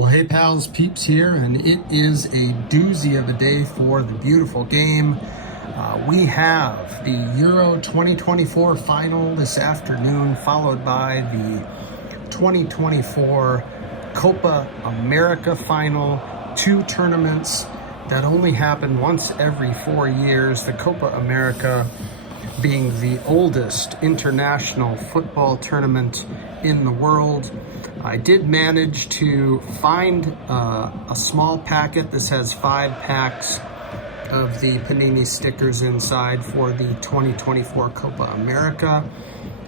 Well, hey pals, Peeps here, and it is a doozy of a day for the beautiful game. We have the Euro 2024 final this afternoon, followed by the 2024 Copa America final, two tournaments that only happen once every 4 years. The Copa America being the oldest international football tournament in the world. I did manage to find a small packet. This has 5 packs of the Panini stickers inside for the 2024 Copa America.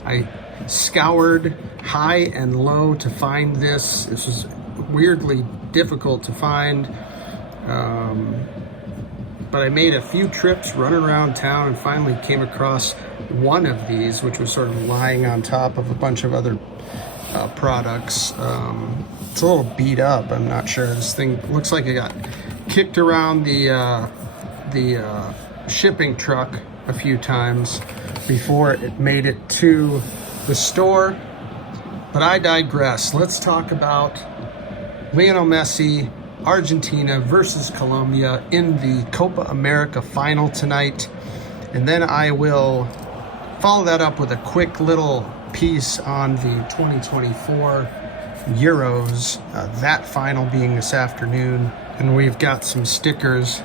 I scoured high and low to find this. This was weirdly difficult to find. But I made a few trips, run around town, and finally came across one of these, which was sort of lying on top of a bunch of other products. It's a little beat up. I'm not sure. This thing looks like it got kicked around the shipping truck a few times before it made it to the store. But I digress. Let's talk about Lionel Messi, Argentina versus Colombia in the Copa America final tonight. And then I will follow that up with a quick little piece on the 2024 Euros, that final being this afternoon. And we've got some stickers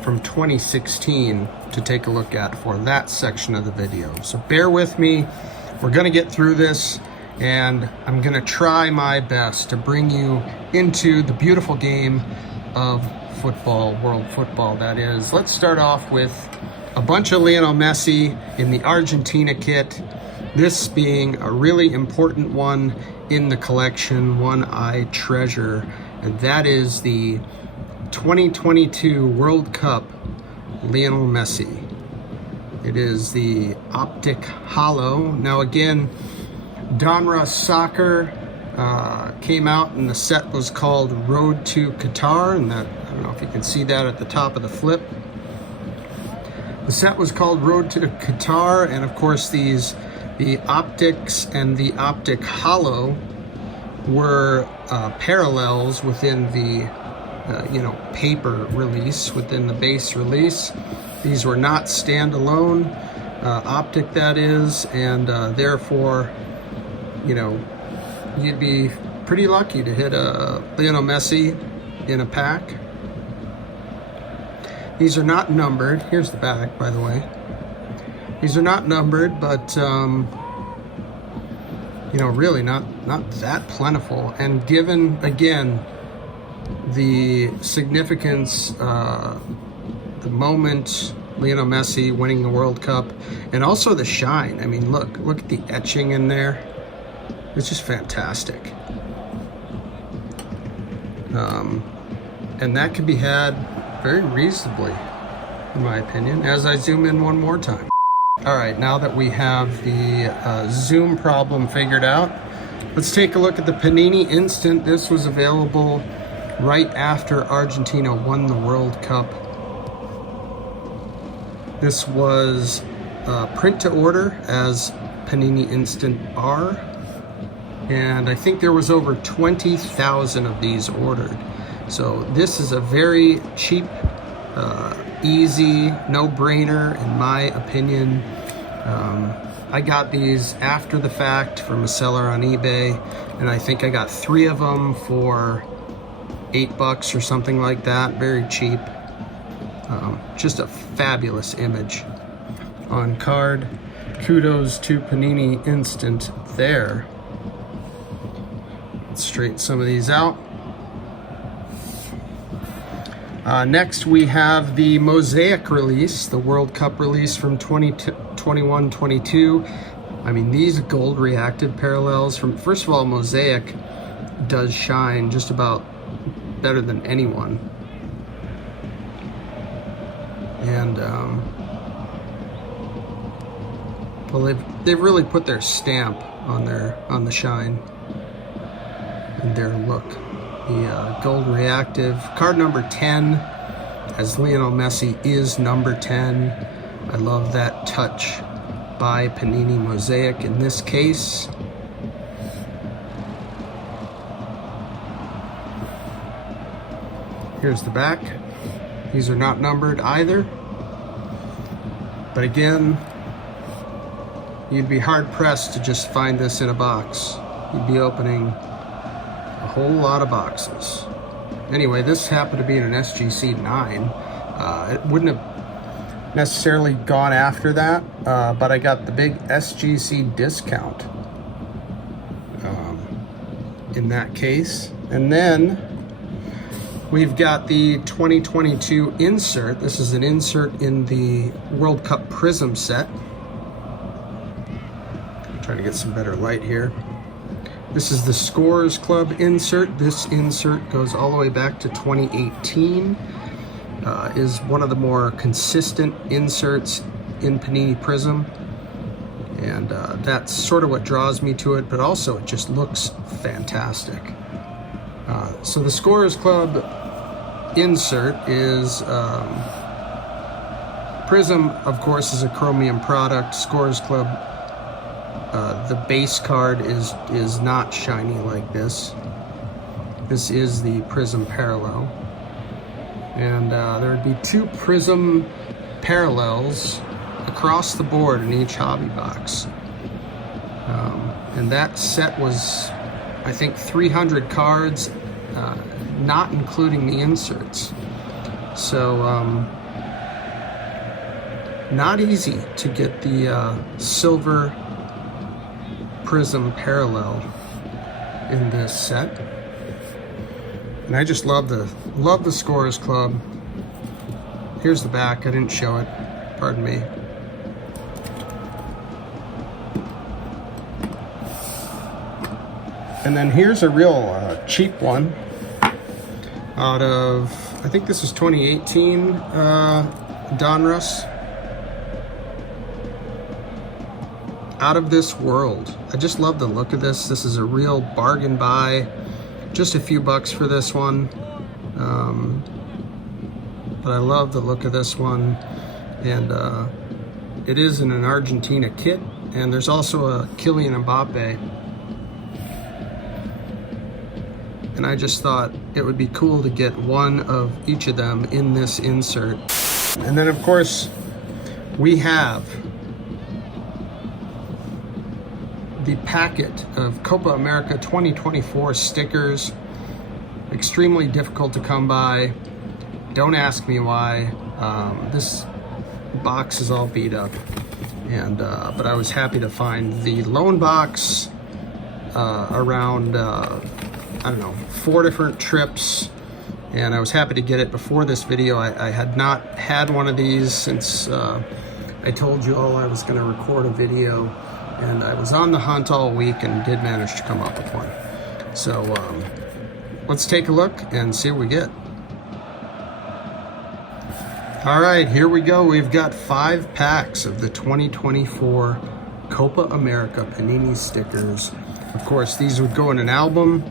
from 2016 to take a look at for that section of the video. So bear with me. We're going to get through this, and I'm going to try my best to bring you into the beautiful game of football, world football that is. Let's start off with a bunch of Lionel Messi in the Argentina kit, this being a really important one in the collection, one I treasure, and that is the 2022 World Cup Lionel Messi. It is the Optic Holo. Now again, Donruss Soccer came out, and the set was called Road to Qatar, and that, I don't know if you can see that at the top of the flip. The set was called Road to Qatar, and of course the optics and the Optic Holo were parallels within the paper release, within the base release. These were not standalone optic, that is, and therefore, you'd be pretty lucky to hit a Lionel Messi in a pack. These are not numbered. Here's the back, by the way. These are not numbered, but really not that plentiful. And given again the significance, the moment Lionel Messi winning the World Cup, and also the shine. I mean, look at the etching in there. It's just fantastic. And that can be had very reasonably, in my opinion, as I zoom in one more time. All right, now that we have the zoom problem figured out, let's take a look at the Panini Instant. This was available right after Argentina won the World Cup. This was print to order, as Panini Instant are, and I think there was over 20,000 of these ordered. So this is a very cheap, easy, no-brainer in my opinion. I got these after the fact from a seller on eBay, and I think I got 3 of them for $8 or something like that. Very cheap. Just a fabulous image on card. Kudos to Panini Instant there. Let's straighten some of these out. Next we have the Mosaic release, the World Cup release from 2021-22. I mean, these gold reactive parallels from, first of all, Mosaic does shine just about better than anyone. And well, they've really put their stamp on the shine and their look. The gold reactive card number 10, as Lionel Messi is number 10. I love that touch by Panini Mosaic in this case. Here's the back. These are not numbered either. But again, you'd be hard pressed to just find this in a box. You'd be opening a whole lot of boxes. Anyway, this happened to be in an SGC 9. It wouldn't have necessarily gone after that, but I got the big SGC discount in that case. And then we've got the 2022 insert. This is an insert in the World Cup Prism set. I'm trying to get some better light here. This is the Scorers Club insert. This insert goes all the way back to 2018. Is one of the more consistent inserts in Panini Prism. And that's sort of what draws me to it, but also it just looks fantastic. So the Scorers Club insert is Prism, of course, is a chromium product. Scorers Club, the base card is not shiny like this. This is the Prism Parallel. And there would be 2 Prism Parallels across the board in each hobby box. And that set was, I think, 300 cards, not including the inserts. So, not easy to get the silver Prism Parallel in this set. And I just love the Scorers Club. Here's the back. I didn't show it. Pardon me. And then here's a real cheap one out of, I think this is 2018 Donruss. Out of This World. I just love the look of this. This is a real bargain buy. Just a few bucks for this one. But I love the look of this one. And it is in an Argentina kit. And there's also a Kylian Mbappe. And I just thought it would be cool to get one of each of them in this insert. And then, of course, we have the packet of Copa America 2024 stickers. Extremely difficult to come by. Don't ask me why. This box is all beat up, and but I was happy to find the loan box around I don't know, 4 different trips, and I was happy to get it before this video. I had not had one of these since I told you all I was going to record a video, and I was on the hunt all week and did manage to come up with one. So let's take a look and see what we get. All right, here we go. We've got 5 packs of the 2024 Copa America Panini stickers. Of course, these would go in an album.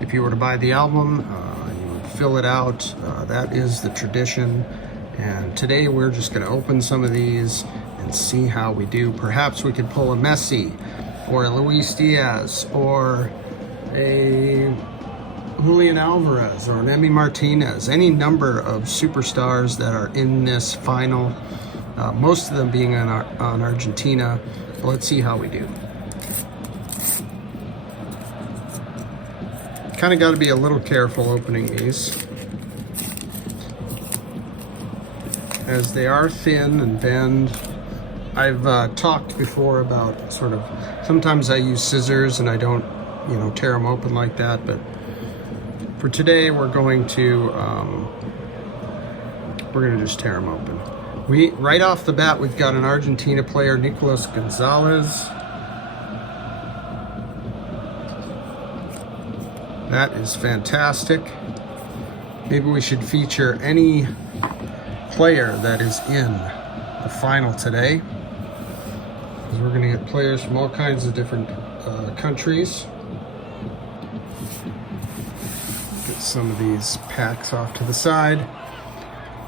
If you were to buy the album, you would fill it out. That is the tradition. And today we're just going to open some of these and see how we do. Perhaps we could pull a Messi or a Luis Diaz or a Julian Alvarez or an Emi Martinez. Any number of superstars that are in this final. Most of them being on Argentina. But let's see how we do. Kind of got to be a little careful opening these, as they are thin and bend. I've talked before about sort of, sometimes I use scissors and I don't, tear them open like that, but for today we're going to just tear them open. Right off the bat, we've got an Argentina player, Nicolas Gonzalez. That is fantastic. Maybe we should feature any player that is in the final today, because we're going to get players from all kinds of different countries. Get some of these packs off to the side.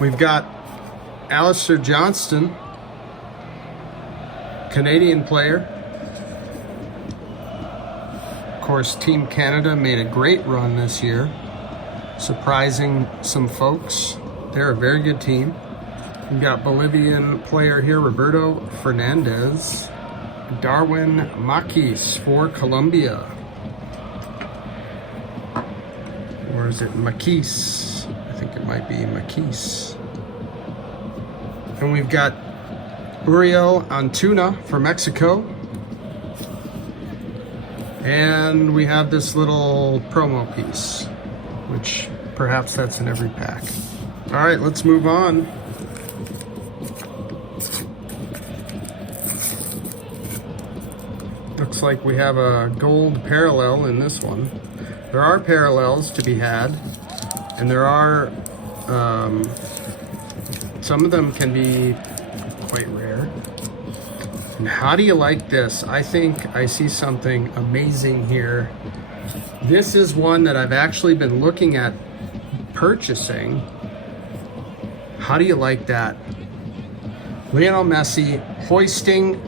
We've got Alistair Johnston, Canadian player. Of course, Team Canada made a great run this year. surprising some folks. They're a very good team. We've got Bolivian player here, Roberto Fernandez. Darwin Maquis for Colombia. Or is it Maquis? I think it might be Maquis. And we've got Uriel Antuna for Mexico. And we have this little promo piece, which perhaps that's in every pack. All right, let's move on. Looks like we have a gold parallel in this one. There are parallels to be had, and there are, some of them can be quite rare. And how do you like this? I think I see something amazing here. This is one that I've actually been looking at purchasing. How do you like that? Lionel Messi hoisting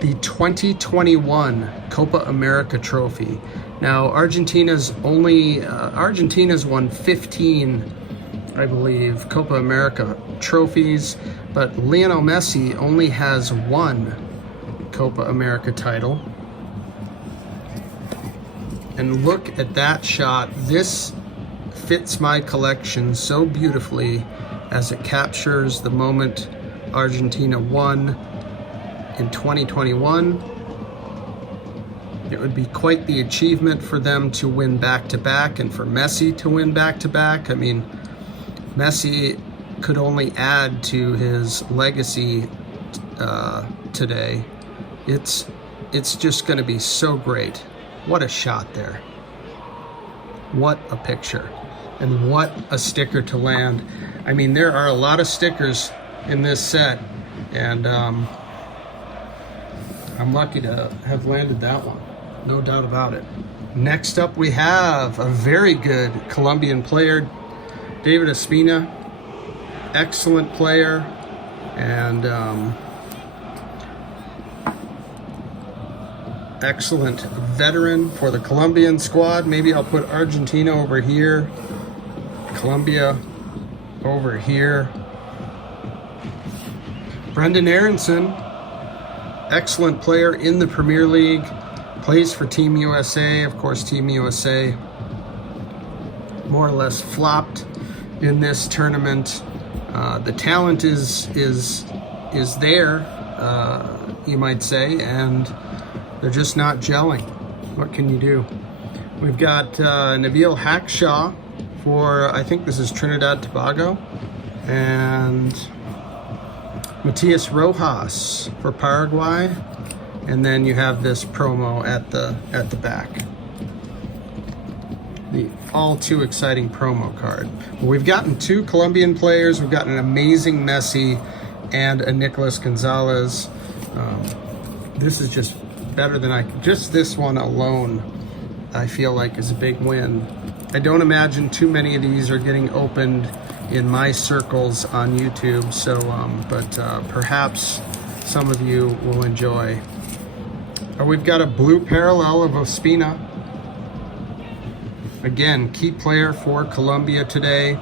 the 2021 Copa America trophy. Now, Argentina's won 15, I believe, Copa America trophies, but Lionel Messi only has one Copa America title. And look at that shot. This fits my collection so beautifully as it captures the moment Argentina won in 2021. It would be quite the achievement for them to win back-to-back and for Messi to win back-to-back. I mean, Messi could only add to his legacy today. It's just going to be so great. What a shot there. What a picture. And what a sticker to land. I mean, there are a lot of stickers in this set, and I'm lucky to have landed that one. No doubt about it. Next up, we have a very good Colombian player, David Ospina. Excellent player, and excellent veteran for the Colombian squad. Maybe I'll put Argentina over here, Colombia over here. Brendan Aronson, excellent player in the Premier League, plays for Team USA. Of course, Team USA more or less flopped in this tournament. The talent is there, you might say, and they're just not gelling. What can you do? We've got Nabil Hackshaw for, I think this is Trinidad Tobago, and Matias Rojas for Paraguay, and then you have this promo at the back. The all too exciting promo card. Well, we've gotten two Colombian players. We've gotten an amazing Messi and a Nicolas Gonzalez. This is just better than just this one alone, I feel like, is a big win. I don't imagine too many of these are getting opened in my circles on YouTube, so but perhaps some of you will enjoy. We've got a blue parallel of Ospina. Again, key player for Colombia today.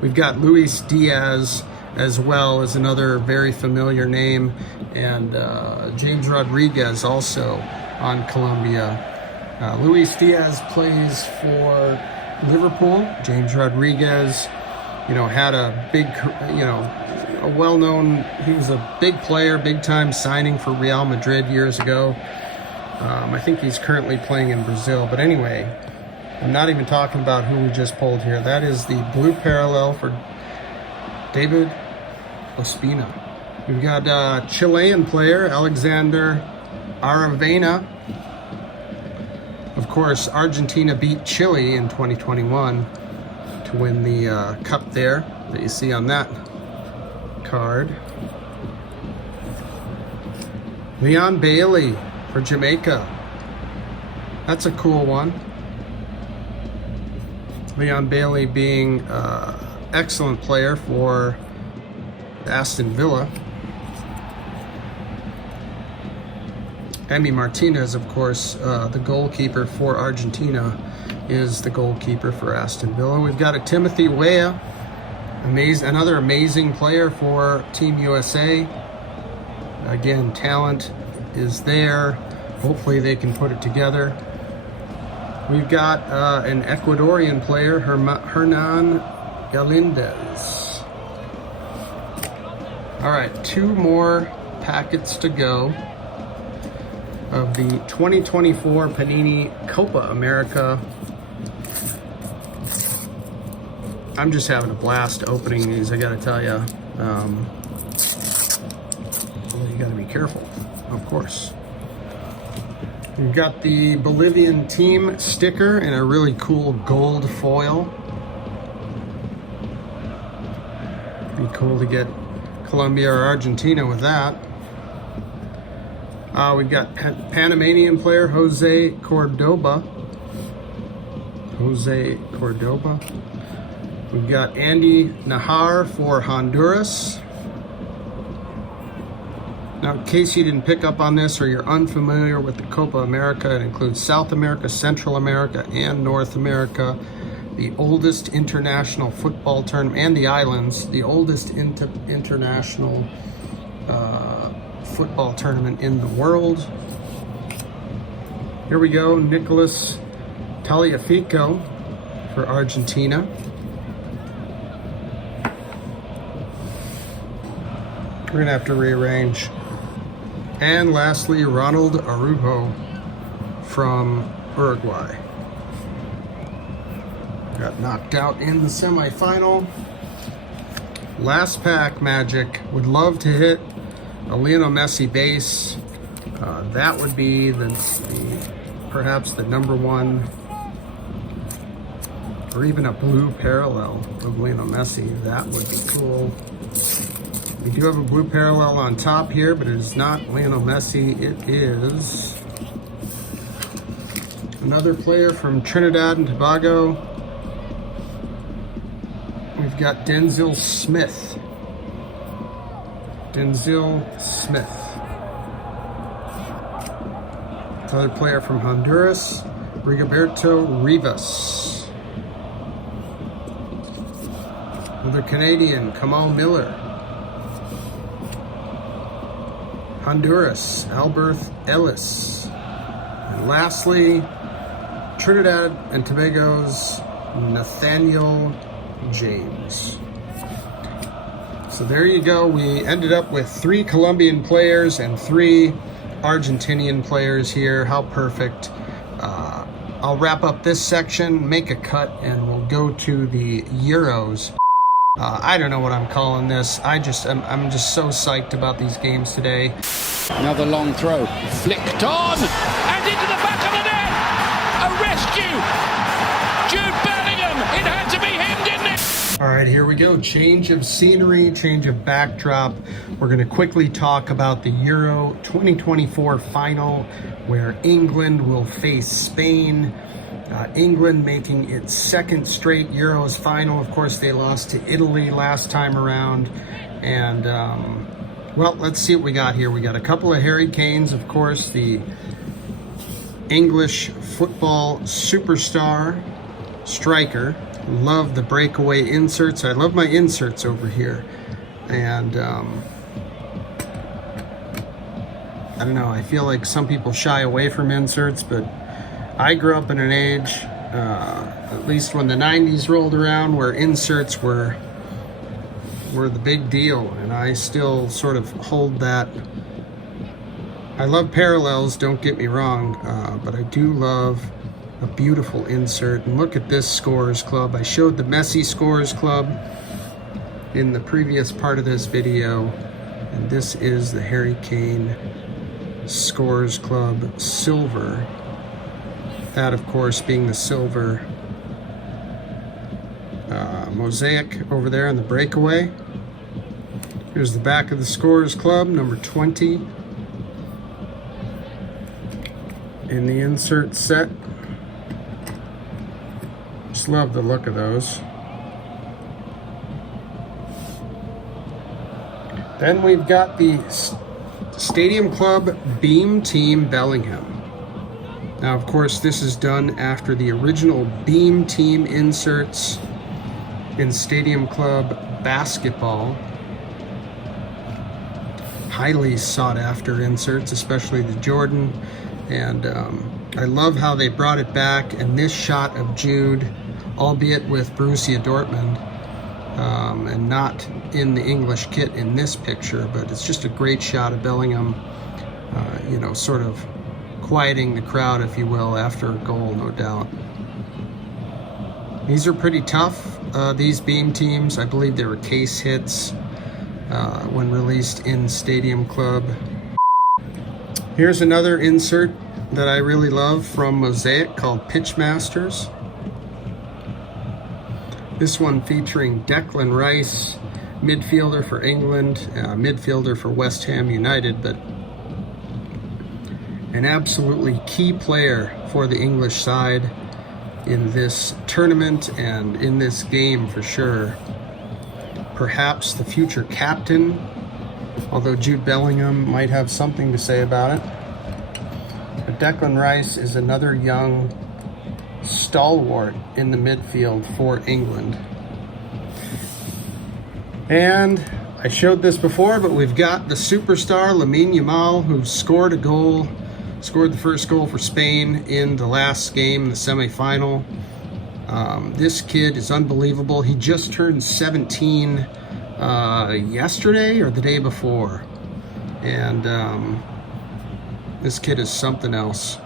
We've got Luis Diaz as well as another very familiar name, and James Rodriguez also on Colombia. Luis Diaz plays for Liverpool. James Rodriguez, had a big, a well-known, he was a big player, big-time signing for Real Madrid years ago. I think he's currently playing in Brazil, but anyway, I'm not even talking about who we just pulled here. That is the blue parallel for David Ospina. We've got a Chilean player, Alexander Aravena. Of course, Argentina beat Chile in 2021 to win the cup there that you see on that card. Leon Bailey for Jamaica. That's a cool one. Leon Bailey being an excellent player for Aston Villa. Emi Martinez, of course, the goalkeeper for Argentina is the goalkeeper for Aston Villa. We've got a Timothy Weah, another amazing player for Team USA. Again, talent is there. Hopefully they can put it together. We've got an Ecuadorian player, Hernan Galindez. All right, 2 more packets to go of the 2024 Panini Copa America. I'm just having a blast opening these, I gotta tell you. Well, you gotta be careful, of course. We've got the Bolivian team sticker in a really cool gold foil. Be cool to get Colombia or Argentina with that. We've got Panamanian player Jose Cordoba. We've got Andy Najar for Honduras. Now, in case you didn't pick up on this or you're unfamiliar with the Copa America, it includes South America, Central America, and North America. The oldest international football tournament, and the islands, the oldest international football tournament in the world. Here we go, Nicolas Tagliafico for Argentina. We're gonna have to rearrange. And lastly, Ronald Araujo from Uruguay. Got knocked out in the semifinal. Last pack, Magic. Would love to hit a Lionel Messi base. That would be perhaps the #1, or even a blue parallel of Lionel Messi. That would be cool. We do have a blue parallel on top here, but it is not Lionel Messi. It is another player from Trinidad and Tobago. We've got Denzel Smith. Another player from Honduras, Rigoberto Rivas. Another Canadian, Kamal Miller. Honduras, Albert Ellis. And lastly, Trinidad and Tobago's Nathaniel James. So there you go. We ended up with 3 Colombian players and 3 Argentinian players here. How perfect. I'll wrap up this section, make a cut, and we'll go to the Euros. I don't know what I'm calling this. I'm just so psyched about these games today. Another long throw, flicked on, and into the back of the net. A rescue. Jude Bellingham. It had to be him, didn't it? All right, here we go. Change of scenery, change of backdrop. We're going to quickly talk about the Euro 2024 final, where England will face Spain. England making its 2nd straight Euros final. Of course, they lost to Italy last time around. And, well, let's see what we got here. We got a couple of Harry Kanes, of course, the English football superstar striker. Love the breakaway inserts. I love my inserts over here. And, I don't know, I feel like some people shy away from inserts, but I grew up in an age, at least when the 90s rolled around, where inserts were the big deal, and I still sort of hold that. I love parallels, don't get me wrong, but I do love a beautiful insert. And look at this Scorers Club. I showed the Messi Scorers Club in the previous part of this video, and this is the Harry Kane Scorers Club Silver. That, of course, being the silver mosaic over there in the breakaway. Here's the back of the Scorers Club, number 20 in the insert set. Just love the look of those. Then we've got the Stadium Club Beam Team Bellingham. Now, of course, this is done after the original Beam Team inserts in Stadium Club basketball. Highly sought after inserts, especially the Jordan. And I love how they brought it back. And this shot of Jude, albeit with Borussia Dortmund, and not in the English kit in this picture, but it's just a great shot of Bellingham, you know, sort of quieting the crowd, if you will, after a goal, no doubt. These are pretty tough, these Beam Teams. I believe they were case hits when released in Stadium Club. Here's another insert that I really love from Mosaic called Pitch Masters. This one featuring Declan Rice, midfielder for England, midfielder for West Ham United, but an absolutely key player for the English side in this tournament and in this game for sure. Perhaps the future captain, although Jude Bellingham might have something to say about it. But Declan Rice is another young stalwart in the midfield for England. And I showed this before, but we've got the superstar Lamine Yamal, who scored the first goal for Spain in the last game, the semifinal. This kid is unbelievable. He just turned 17 yesterday or the day before. And this kid is something else.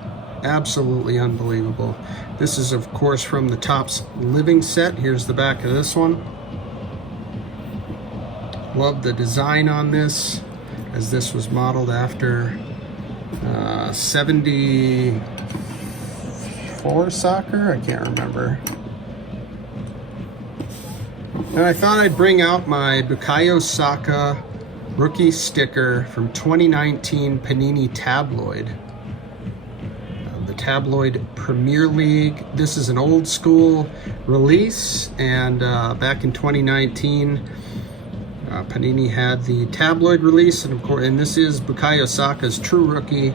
Absolutely unbelievable. This is, of course, from the Topps Living set. Here's the back of this one. Love the design on this, as this was modeled after 74 soccer? I can't remember. And I thought I'd bring out my Bukayo Saka rookie sticker from 2019 Panini Tabloid. The Tabloid Premier League. This is an old school release, and back in 2019, Panini had the tabloid release, and of course, and this is Bukayo Saka's true rookie,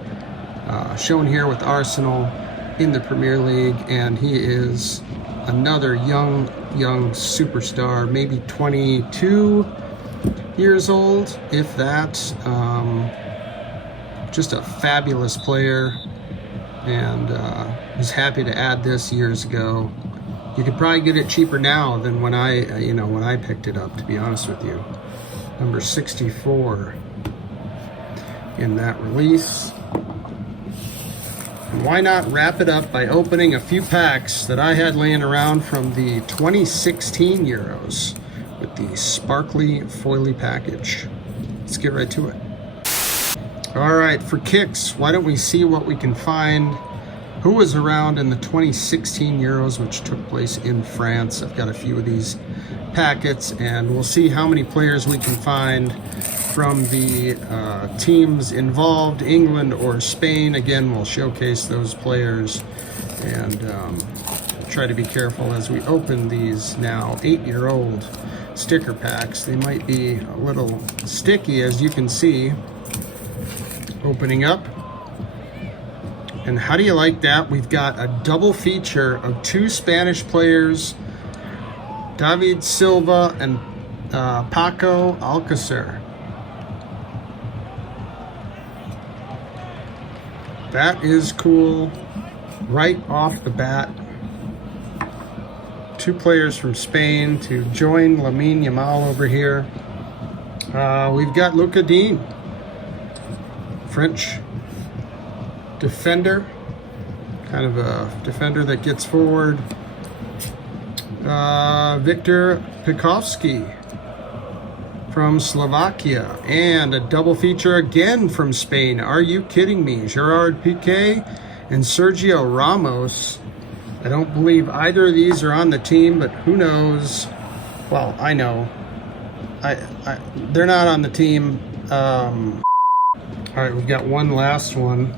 shown here with Arsenal in the Premier League, and he is another young superstar, maybe 22 years old, if that. Just a fabulous player, and was happy to add this years ago. You could probably get it cheaper now than when I picked it up, to be honest with you. Number 64 in that release. And why not wrap it up by opening a few packs that I had laying around from the 2016 Euros with the sparkly foily package. Let's get right to it. All right, for kicks, why don't we see what we can find? Who was around in the 2016 Euros, which took place in France? I've got a few of these packets, and we'll see how many players we can find from the teams involved, England or Spain. Again, we'll showcase those players and try to be careful as we open these now 8-year-old sticker packs. They might be a little sticky, as you can see, opening up. And how do you like that? We've got a double feature of two Spanish players, David Silva and Paco Alcacer. That is cool right off the bat. Two players from Spain to join Lamine Yamal over here. We've got Luca Dean, French defender, kind of a defender that gets forward. Viktor Pikovsky from Slovakia, and a double feature again from Spain. Are you kidding me? Gerard Piqué and Sergio Ramos. I don't believe either of these are on the team, but who knows? Well, I know. They're not on the team. All right, we've got one last one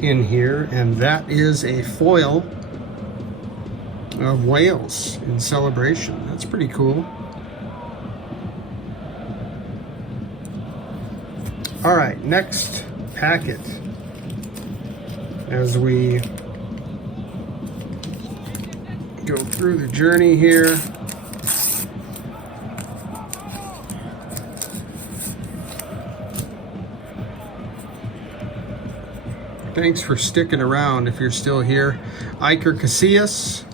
in here, and that is a foil of Wales in celebration. That's pretty cool. All right, next packet as we go through the journey here. Thanks for sticking around if you're still here. Iker Casillas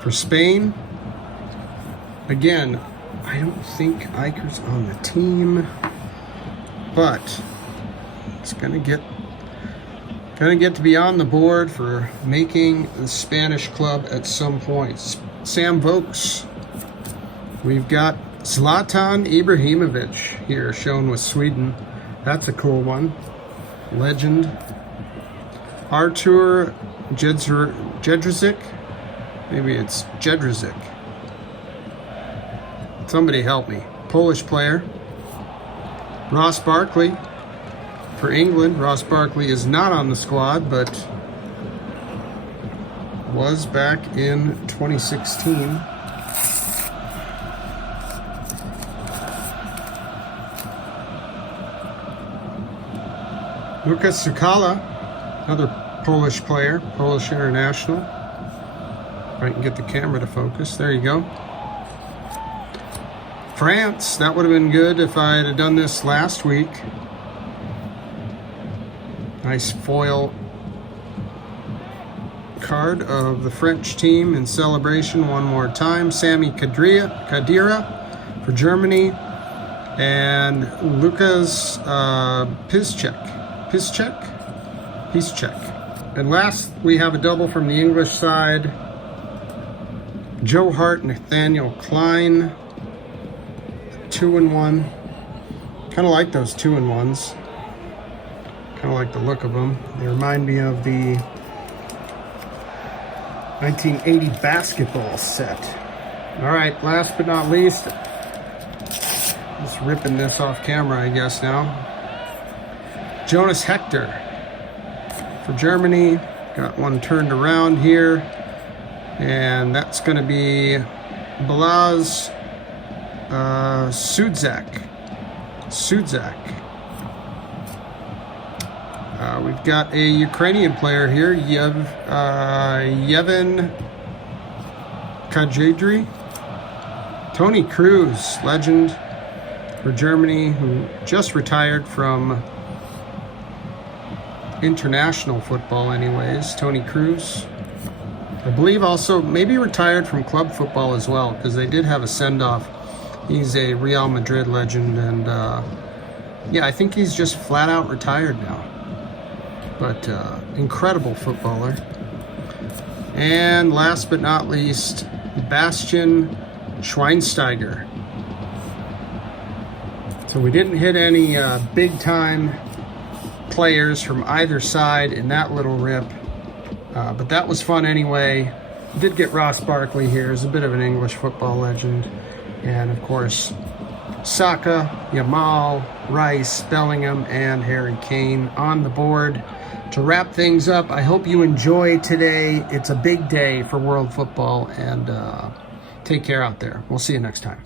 for Spain. Again, I don't think Iker's on the team, but it's gonna get to be on the board for making the Spanish club at some point. Sam Vokes. We've got Zlatan Ibrahimovic here, shown with Sweden. That's a cool one. Legend. Artur Jedrzic. Maybe it's Jedrzic. Somebody help me. Polish player. Ross Barkley for England. Ross Barkley is not on the squad, but was back in 2016. Lucas Sukala, another Polish player, Polish international. If I can get the camera to focus. There you go. France, that would have been good if I had done this last week. Nice foil card of the French team in celebration one more time. Sami Khedira for Germany. And Lukas Piszczek. And last, we have a double from the English side. Joe Hart, Nathaniel Klein. 2-in-1. Kind of like those 2-in-1s. Kind of like the look of them. They remind me of the 1980 basketball set. All right, last but not least, just ripping this off camera, I guess now. Jonas Hector for Germany. Got one turned around here. And that's going to be Balazs Sudzak. We've got a Ukrainian player here, Yevhen Kajedri. Tony Cruz, legend for Germany, who just retired from international football anyways. Tony Cruz. I believe also maybe retired from club football as well, because they did have a send-off. He's a Real Madrid legend, and yeah, I think he's just flat out retired now. But incredible footballer. And last but not least, Bastian Schweinsteiger. So we didn't hit any big-time players from either side in that little rip. But that was fun anyway. Did get Ross Barkley here. He's a bit of an English football legend. And of course, Saka, Yamal, Rice, Bellingham, and Harry Kane on the board. To wrap things up, I hope you enjoy today. It's a big day for world football, and take care out there. We'll see you next time.